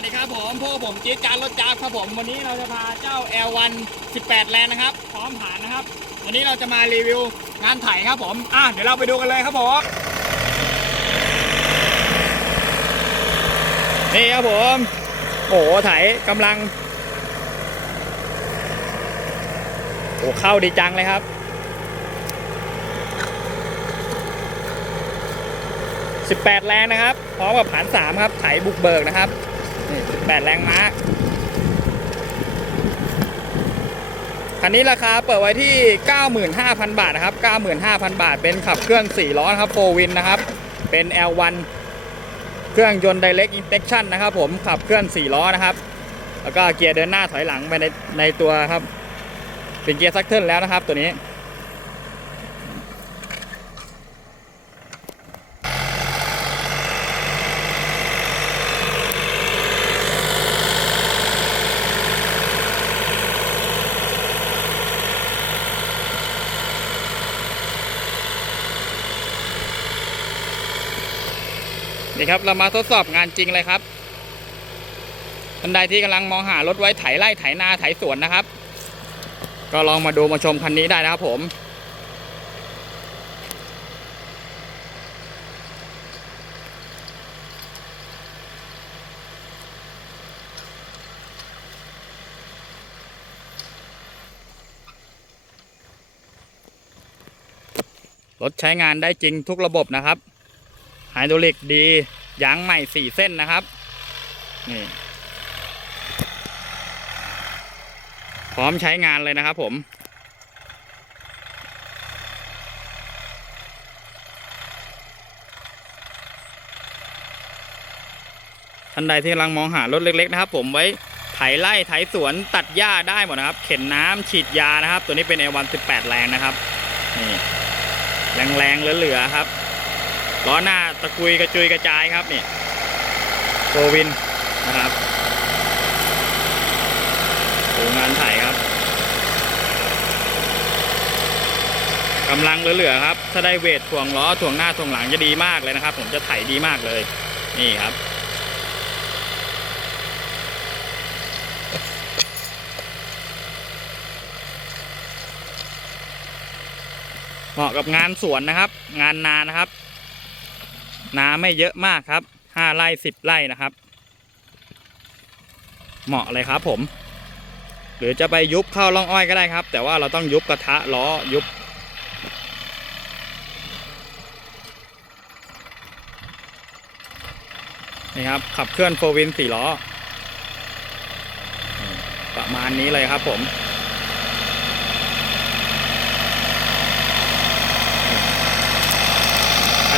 วัสดีครับผมพวกผมจี๊ดการรถจ้าครับผมวันนี้เราจะพาเจ้า L1 18 แลนนะครับ พร้อมผ่านนะครับ วันนี้เราจะมารีวิวงานไถครับผม อะเดี๋ยวเราไปดูกันเลยครับผมนี่ครับผม โอ้โหไถกำลัง โอ้เข้าดีจังเลยครับ18 แรงนะครับ พร้อมกับผาน 3 ครับ ไถบุกเบิกนะครับ 8 แรงม้า คันนี้ราคาเปิดไว้ที่ 95,000 บาทนะครับ 95,000 บาท เป็นขับเครื่อง 4 ล้อครับโฟวินนะครับ เป็น L1 เครื่องยนต์ Direct Injection นะครับผม ขับเคลื่อน 4 ล้อนะครับ แล้วก็เกียร์เดินหน้าถอยหลังไปในในตัวครับ เป็นเกียร์ซักเทิลแล้วนะครับตัวนี้ นี่ครับเรามาทดสอบงานจริงเลยครับท่านใดที่กำลังมองหารถไว้ไถไร่ไถนาไถสวนนะครับ ก็ลองมาดูมาชมคันนี้ได้นะครับผมรถใช้งานได้จริงทุกระบบนะครับ ไฮดรอลิกดียางใหม่สี่เส้นนะครับ นี่ พร้อมใช้งานเลยนะครับผม ท่านใดที่กำลังมองหารถเล็ก ๆ นะครับผมไว้ไถไร่ไถสวนตัดหญ้าได้หมดนะครับ เข็นน้ำฉีดยานะครับ ตัวนี้เป็น L1 18 แรงนะครับ นี่ แรงๆเหลือๆครับ ล้อหน้าตะกุยกระจุยกระจายครับนี่โกวินนะครับดูงานไถครับกำลังเหลือๆครับ ถ้าได้เวทถ่วงล้อถ่วงหน้าถ่วงหลังจะดีมากเลยนะครับ ผมจะไถดีมากเลย นี่ครับเหมาะกับงานสวนนะครับ งานนานะครับ นาไม่เยอะมากครับห้าไร่สิบไร่นะครับ เหมาะเลยครับผม หรือจะไปยุบเข้าร่องอ้อยก็ได้ครับ แต่ว่าเราต้องยุบกระทะล้อยุบนี่ครับ ขับเคลื่อนโฟวินสี่ล้อ ประมาณนี้เลยครับผม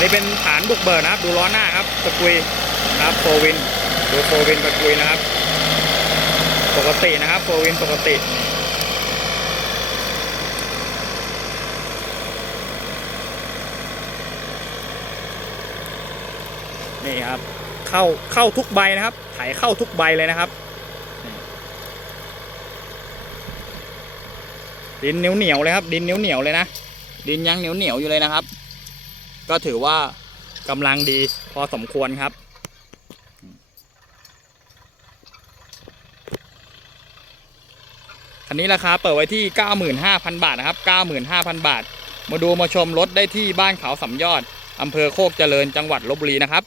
นี้เป็นฐานบุกเบิกนะครับ ดูล้อหน้าครับตะกุยนะครับโฟวิน ดูโฟวินตะกุยนะครับ ปกตินะครับโฟวินปกตินี่ครับเข้าเข้าทุกใบนะครับไถเข้าทุกใบเลยนะครับดินเหนียวเหนียวๆเลยครับ ดินเหนียวเหนียวๆเลยนะดินยังเหนียวเหนียวๆอยู่เลยนะครับ ก็ถือว่ากำลังดีพอสมควรครับ คันนี้ราคาเปิดไว้ที่ 95,000 บาทนะครับ 95,000 บาท มาดูมาชมรถได้ที่บ้านเขาสำยอดอำเภอโคกเจริญจังหวัดลบบุรีนะครับ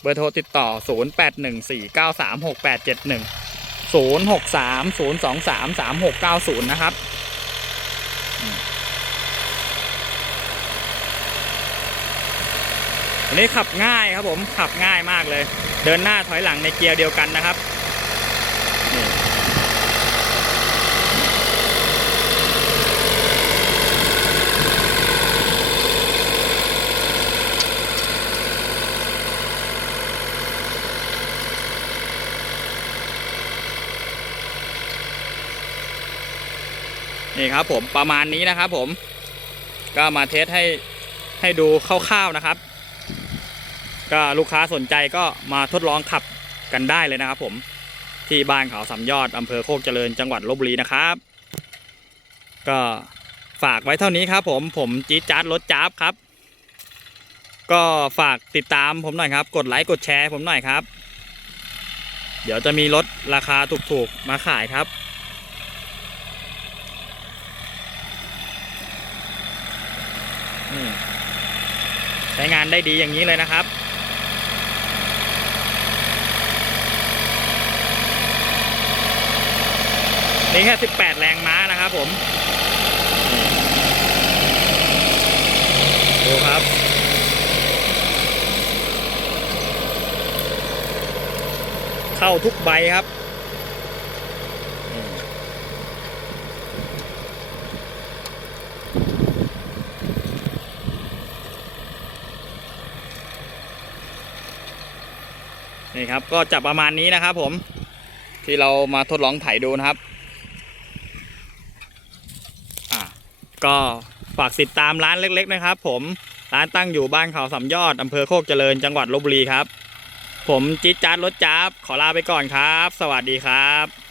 เบอร์โทรติดต่อ 0814936871 0630233690 นะครับ อันนี้ขับง่ายครับผมขับง่ายมากเลย เดินหน้าถอยหลังในเกียร์เดียวกันนะครับนี่ครับผมประมาณนี้นะครับผมก็มาเทสให้ให้ดูคร่าวๆนะครับ ก็ลูกค้าสนใจก็มาทดลองขับกันได้เลยนะครับ ผมที่บ้านเขาสำยอดอำเภอโคกเจริญจังหวัดลบบุรีนะครับ ก็ฝากไว้เท่านี้ครับ ผมผมจี๊ดจ๊าดรถจ้าบครับ ก็ฝากติดตามผมหน่อยครับ กดไลค์กดแชร์ผมหน่อยครับ เดี๋ยวจะมีรถราคาถูกๆมาขายครับใช้งานได้ดีอย่างนี้เลยนะครับ นี่แค่ 18 แรงม้านะครับผมดูครับเข้าทุกใบครับ นี่ครับก็จะประมาณนี้นะครับผมที่เรามาทดลองไถดูนะครับ อะ ก็ฝากติดตามร้านเล็กๆนะครับ ผมร้านตั้งอยู่บ้านเขาสำยอดอำเภอโคกเจริญจังหวัดลบบุรีครับ ผมจิ๊ดจ๊าดรถจ๊าบขอลาไปก่อนครับ สวัสดีครับ